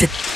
อ่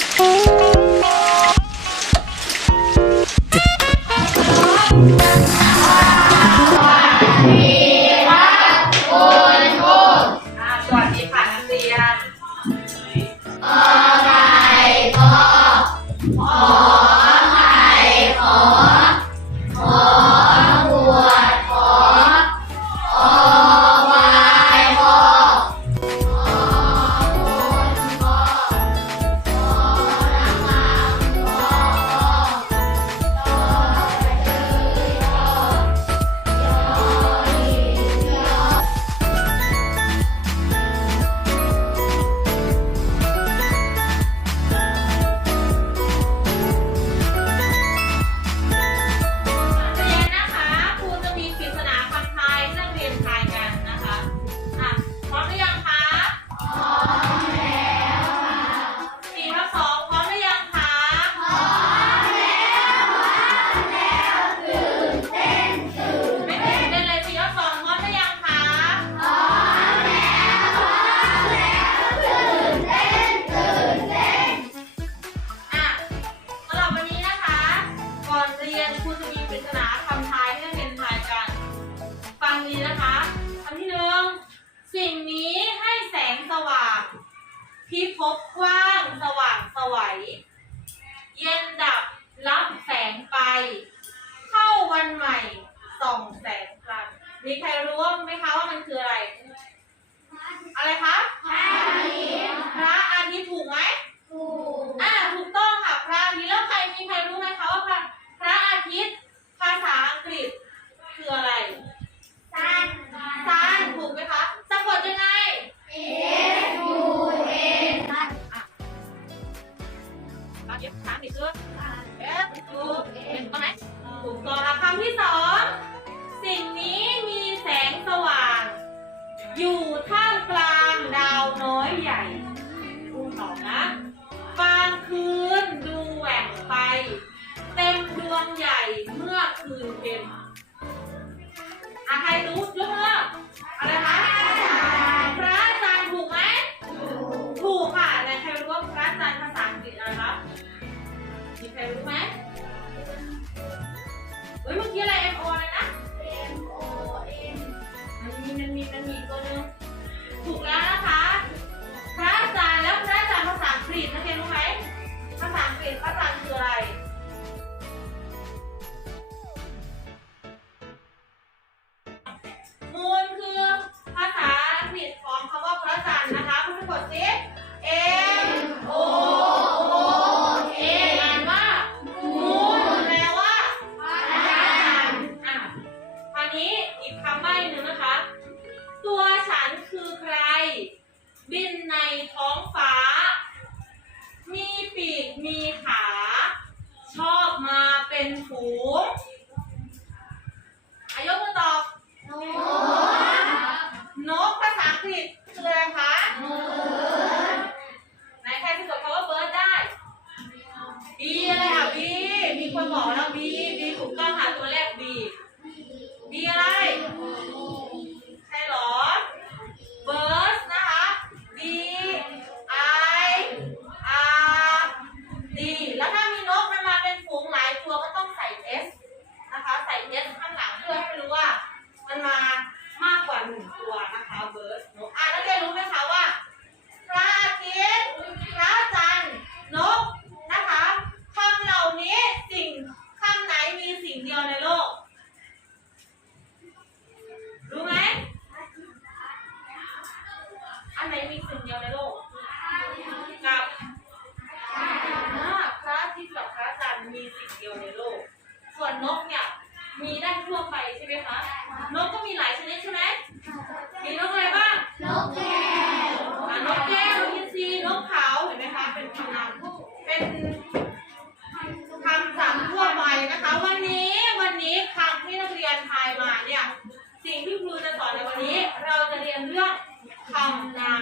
สิ่งนี้ให้แสงสว่าง พิภพกว้างสว่างไสวัย เย็นดับรับแสงไป เข้าวันใหม่ส่องแสงพลันมีใครรู้ไหมคะว่ามันคืออะไร อะไรคะพระอาทิตย์พระอาทิตย์ถูกไหมอ่าถูก เพ็ญอะใครรู้ยกมืออะไรคะพระอาจารย์ถูกไหมถูกค่ะแต่ใครรู้ว่าพระอาจารย์ภาษาอังกฤษอะไรคะมีใครรู้ไหมเฮ้ยเมื่อกี้อะไร M O อะไรนะ M O M มันมีมันมีมันมีตัวนึงถูกแล้วนะคะ พระอาจารย์แล้วพระอาจารย์ภาษาอังกฤษนักเรียนรู้ไหมภาษาอังกฤษพระอาจารย์คืออะไร ท้องฟ้า มีปีกมีขา ชอบมาเป็นฝูงอายกมือตอบนกภาษาอังกฤษคืออะไรคะไหนใครสะกดคำว่าเบิร์ดได้ บีอะไรอะบี มีคนบอกแล้วบีบีถูกต้องค่ะตัวแรกบีบีอะไร ใช่เหรอ เบิร์ดนะคะ B I R D แล้วถ้ามีนกมันมาเป็นฝูงหลายตัวก็ต้องใส่ S นะคะ ใส่ S ข้างหลังเพื่อให้รู้ว่า มันมามากกว่าหนึ่งตัวนะคะเบิร์ดนกอะนักเรียนรู้ไหมคะว่าพระอาทิตย์พระจันทร์นกนะคะคำเหล่านี้สิ่งคำไหนมีสิ่งเดียวในโลก รู้ไหม อันไหนมีสิ่งเดียวในโลก กับอ่าพระอาทิตย์กับพระจันทร์มี สิ่งเดียวในโลก ส่วนนกเนี่ยมีได้ทั่วไปใช่ไหมคะ นกก็มีหลายชนิดใช่ไหมมีนกอะไรบ้าง นกแก้วอ่านกแก้วนกอินทรีนกเขาเห็นไหมคะ เป็นคำนามเป็นคำศัพท์ทั่วไปนะคะ วันนี้วันนี้คำที่นักเรียนทายมาเนี่ย สิ่งที่ครูจะสอนในวันนี้ เราจะเรียนเรื่องคำนาม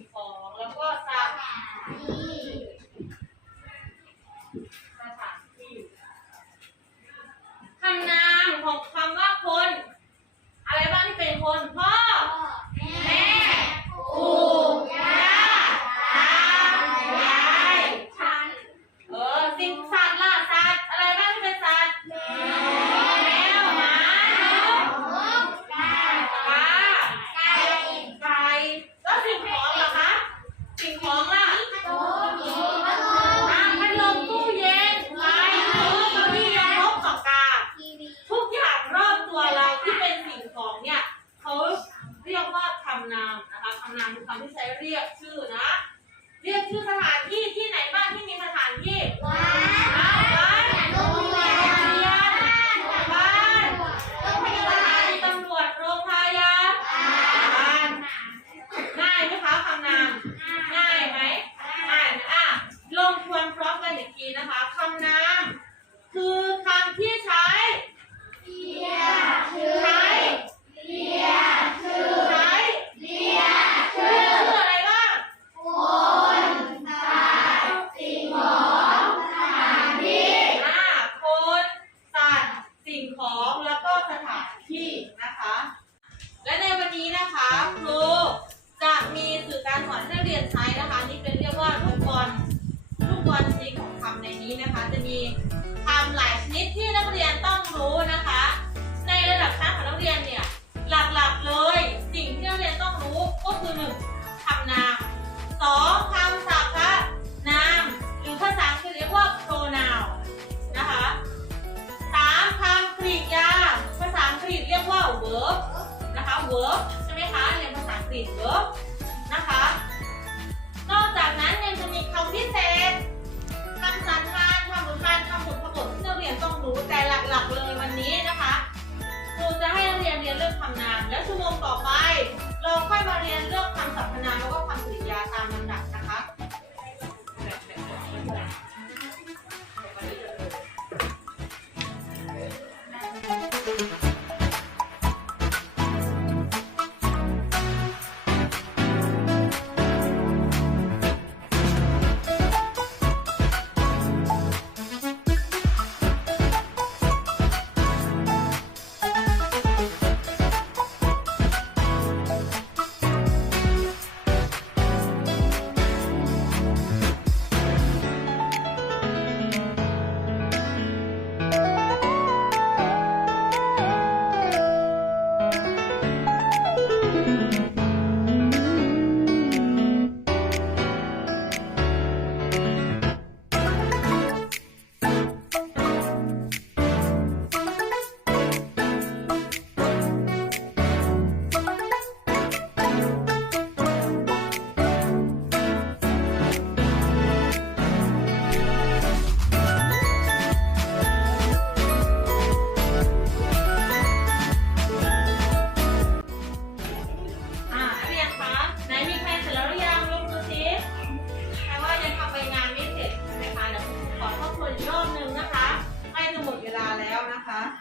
ิ่งของ แล้วก็สัตว์ นามคือคำที่ใช้เรียกชื่อนะ เรียกชื่อสถานที่ที่ไหนบ้างที่มีสถาน นี้นะคะ จะมีคำหลายชนิดที่นักเรียนต้องรู้นะคะ ในระดับชั้นของนักเรียนเนี่ยหลักๆเลย สิ่งที่นักเรียนต้องรู้ก็คือ 1. คำนาม 2. tá?